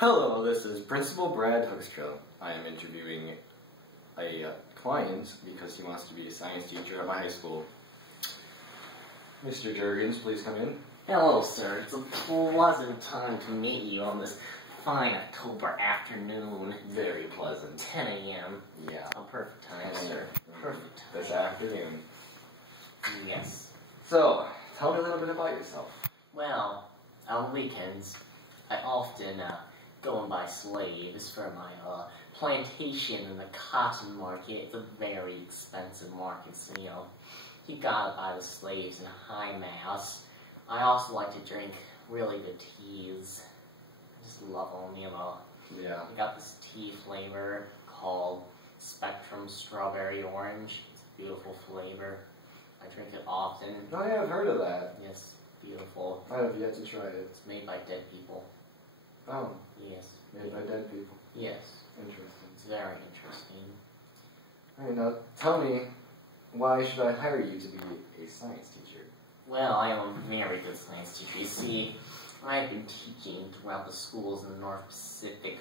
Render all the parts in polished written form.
Hello, this is Principal Brad Hoekstra. I am interviewing a client because he wants to be a science teacher at my high school. Mr. Jurgens, please come in. Hello, sir. It's a pleasant time to meet you on this fine October afternoon. Very pleasant. 10 a.m. Yeah. A perfect time, sir. Perfect time. This afternoon. Yes. So, tell me a little bit about yourself. Well, on weekends, I often go and buy slaves for my plantation in the cotton market. It's a very expensive market, so, you gotta buy the slaves in high mass. I also like to drink really good teas. I just love them, Yeah. I got this tea flavor called Spectrum Strawberry Orange. It's a beautiful flavor. I drink it often. Oh yeah, I've heard of that. Yes, beautiful. I have yet to try it. It's made by dead people. Oh. Yes. Made by dead people. Yes. Interesting. It's very interesting. Alright, now tell me, why should I hire you to be a science teacher? Well, I am a very good science teacher. You see, I've been teaching throughout the schools in the North Pacific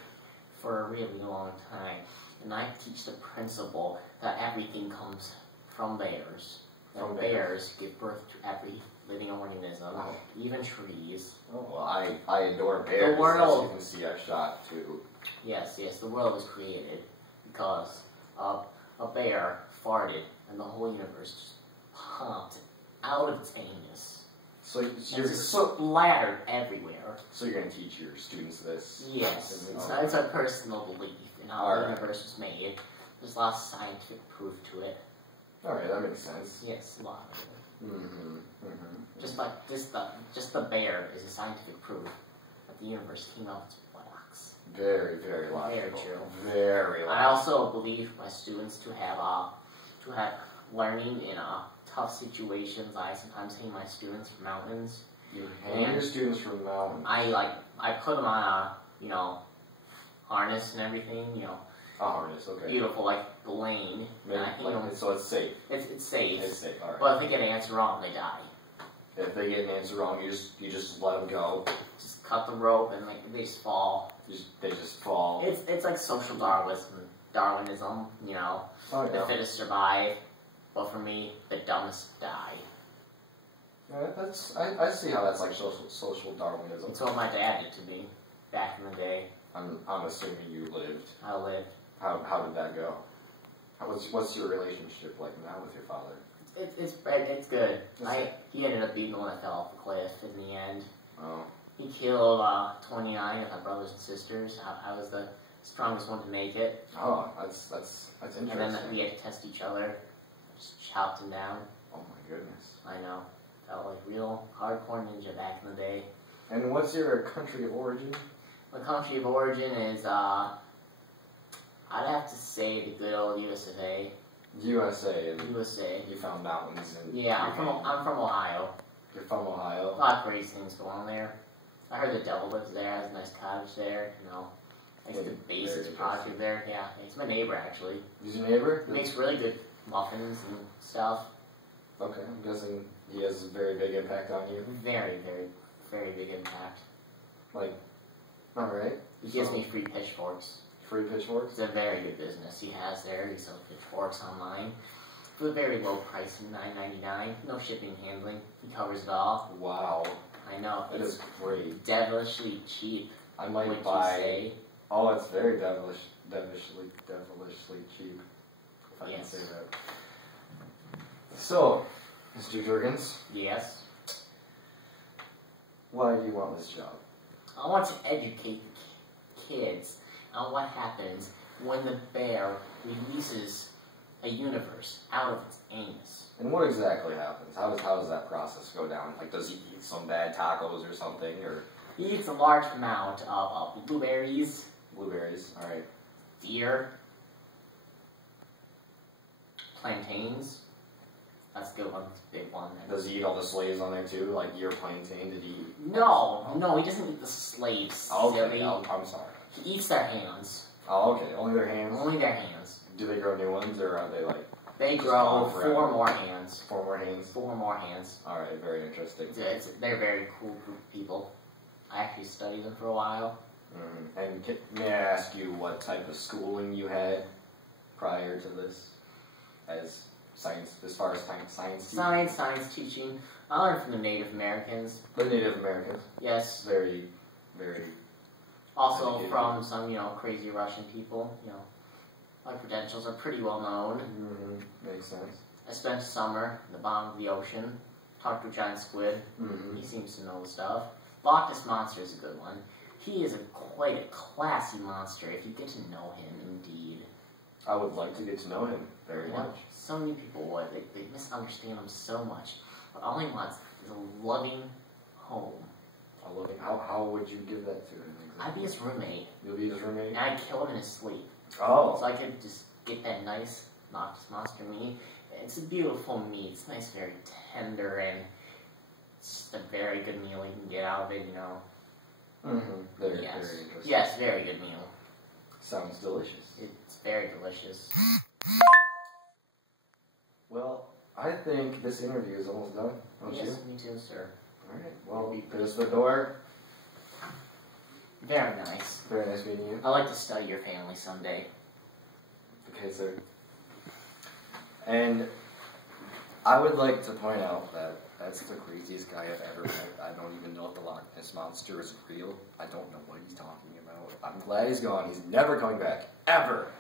for a really long time. And I teach the principle that everything comes from bears. That bears give birth to every living organism, even trees. Oh, well, I adore bears. The world. As you can see, I shot too. Yes, the world was created because a bear farted and the whole universe just popped out of its anus. So you're splattered everywhere. So you're going to teach your students this? Yes, it's a personal belief in how the universe was made. There's a lot of scientific proof to it. Alright, that makes sense. Yes, a lot of it. Mm-hmm. Just like just the bear is a scientific proof that the universe came out of its buttocks. Very, very logical. Very true. Very logical. I also believe my students to have learning in tough situations. I sometimes hang my students from mountains. You hang your students from mountains? I put them on a harness and everything. A harness, okay. Beautiful, like the lane. So it's safe. It's safe. It's safe. All right. But if they get an answer wrong, they die. If they get an answer wrong, you just let them go. Just cut the rope and they just fall. They just fall. It's like social Darwinism. The fittest survive. But for me, the dumbest die. Yeah, I see how that's like social Darwinism. That's what my dad did to me back in the day. I'm assuming you lived. I lived. How did that go? What's your relationship like now with your father? It's good. He ended up being the one that fell off the cliff in the end. Oh. He killed 29 of my brothers and sisters. I was the strongest one to make it. Oh, that's interesting. And then we had to test each other. Just chopped him down. Oh my goodness. I know. Felt like real hardcore ninja back in the day. And what's your country of origin? My country of origin is I'd have to say the good old USA. USA. USA. You found mountains and I'm from Ohio. You're from Ohio? A lot of crazy things go on there. I heard the devil lives there, has a nice cottage there, I used to base his project there. Yeah, he's my neighbor actually. He's your neighbor? He makes really good muffins and stuff. Okay, I'm guessing he has a very big impact on you. Very, very, very big impact. Alright. He gives me free pitchforks. Free pitchforks? It's a very good business he has there. He sells pitchforks online for a very low price, $9.99. No shipping and handling. He covers it all. Wow. I know. That is great. Devilishly cheap. I might buy. Oh, it's very devilishly cheap. If I can say that. So, Mr. Jurgens. Yes. Why do you want this job? I want to educate the kids on what happens when the bear releases a universe out of its anus. And what exactly happens? How does that process go down? Does he eat some bad tacos or something? Or he eats a large amount of blueberries. Blueberries, alright. Deer. Plantains. That's a good one. That's a big one. Does he eat all the slaves on there too? Like your plantain? Did he eat? No, he doesn't eat the slaves. Okay, I'm sorry. He eats their hands. Oh, okay. Only their hands? Only their hands. Do they grow new ones, or are they They grow 4 more hands. 4 more hands? 4 more hands. Alright, very interesting. They're a very cool group of people. I actually studied them for a while. And may I ask you what type of schooling you had prior to this, as far as science teaching? Science teaching. I learned from the Native Americans. The Native Americans. Yes. Very, very. Also educated. from some, crazy Russian people. My credentials are pretty well known. Makes sense. I spent summer in the bottom of the ocean. Talked to a giant squid. He seems to know stuff. Loch Ness Monster is a good one. He is quite a classy monster if you get to know him, indeed. I would like to get to know him very much. So many people would. They misunderstand him so much. But all he wants is a loving home. A loving. How would you give that to him? Exactly? I'd be his roommate. You'll be his roommate? And I'd kill him in his sleep. Oh. So I could just get that nice Loch Ness Monster meat. It's a beautiful meat. It's nice, very tender, and it's just a very good meal you can get out of it, Very yes. interesting. Yes, very good meal. Sounds delicious. It's very delicious. Well, I think this interview is almost done, don't you? Yes, me too, sir. Alright, well, there's the door. Very nice. Very nice meeting you. I'd like to study your family someday. Okay, sir. And I would like to point out that that's the craziest guy I've ever met. I don't even know if the Loch Ness Monster is real. I don't know what he's talking about. I'm glad he's gone. He's never coming back. Ever.